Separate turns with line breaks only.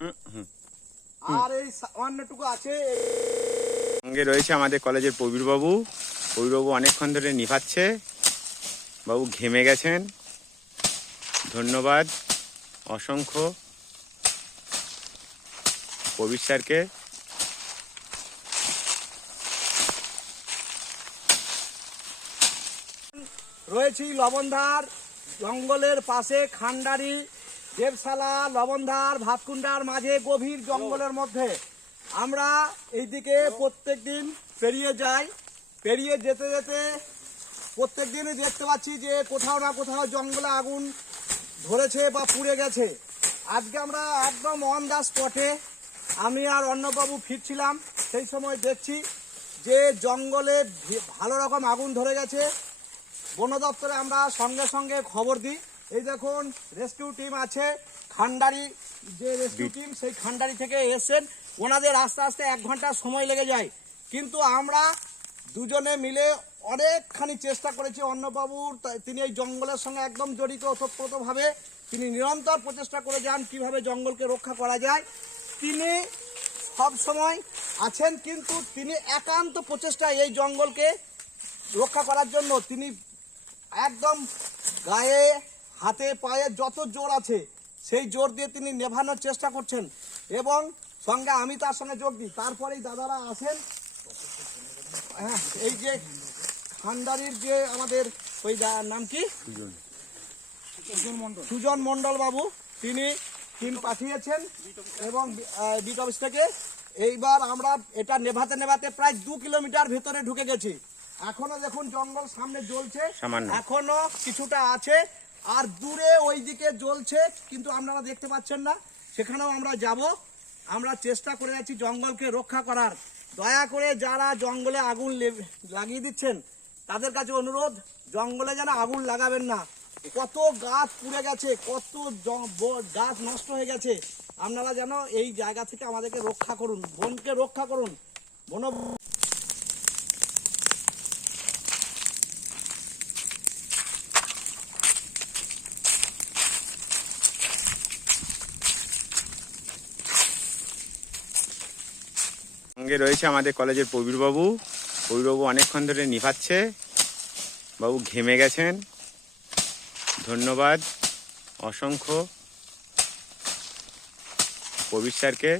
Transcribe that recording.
আর এই সামান্যটুকু আছে
সঙ্গে রয়েছে আমাদের কলেজের প্রবীরবাবু। প্রবীরবাবু অনেকক্ষণ ধরে নিভাচ্ছে। বাবু ঘেমে গেছেন। ধন্যবাদ অসংখ্য প্রবীর স্যারকে।
রয়েছি লবণধার জঙ্গলের পাশে খান্ডারি দেবশালা, লবণধার ভাতকুন্ডার মাঝে গভীর জঙ্গলের মধ্যে। আমরা এইদিকে প্রত্যেক দিন পেরিয়ে যাই। পেরিয়ে যেতে যেতে প্রত্যেক দিনই দেখতে পাচ্ছি যে কোথাও না কোথাও জঙ্গলে আগুন ধরেছে বা পুড়ে গেছে। আজকে আমরা একদম অন দা স্পটে আমি আর অন্নবাবু ফিরছিলাম, সেই সময় দেখছি যে জঙ্গলে ভালো রকম আগুন ধরে গেছে। বন দপ্তরে আমরা সঙ্গে সঙ্গে খবর দিই। এই দেখুন রেস্কিউ টিম আছে। খান্ডারি যে রেস্কিউ টিম সেই খান্ডারি থেকে এসেছেন। ওনাদের আস্তে আস্তে এক ঘণ্টা সময় লেগে যায়। কিন্তু আমরা দুজনে মিলে অনেকখানি চেষ্টা করেছি অন্নবাবুর তিনি এই জঙ্গলের সঙ্গে একদম জড়িত ওতপ্রোতভাবে। তিনি নিরন্তর প্রচেষ্টা করে যান কীভাবে জঙ্গলকে রক্ষা করা যায়। তিনি সব সময় আছেন কিন্তু তিনি একান্ত প্রচেষ্টায় এই জঙ্গলকে রক্ষা করার জন্য তিনি একদম গায়ে হাতে পায়ে যত জোর আছে সেই জোর দিয়ে তিনি নেভানোর চেষ্টা করছেন। এবং সঙ্গে আমি তার সঙ্গে যোগ দিই। তারপরেই দাদারা আসেন। হ্যাঁ এই যে খান্ডারির যে আমাদের ওই নাম কি? সুজন। মন্ডল বাবু তিনি টিম পাঠিয়েছেন এবং বিট অফিস থেকে। এইবার আমরা এটা নেভাতে নেভাতে প্রায় দু কিলোমিটার ভেতরে ঢুকে গেছি। এখনও দেখুন জঙ্গল সামনে জ্বলছে। এখনও কিছুটা আছে। আর দূরে ওই দিকে জ্বলছে, কিন্তু আপনারা দেখতে পাচ্ছেন না। সেখানেও আমরা যাব। আমরা চেষ্টা করে যাচ্ছি জঙ্গলকে রক্ষা করার। দয়া করে যারা জঙ্গলে আগুন লাগিয়ে দিচ্ছেন, তাদের কাছে অনুরোধ, জঙ্গলে যেন আগুন লাগাবেন না। কত গাছ পুড়ে গেছে, কত গাছ নষ্ট হয়ে গেছে। আপনারা যেন এই জায়গা থেকে আমাদেরকে রক্ষা করুন, বনকে রক্ষা করুন। বন
সঙ্গে রয়েছে আমাদের কলেজের প্রবীরবাবু। প্রবীরবাবু অনেকক্ষণ ধরে নিভাচ্ছে। বাবু ঘেমে গেছেন। ধন্যবাদ। অসংখ্য। প্রবীর স্যারকে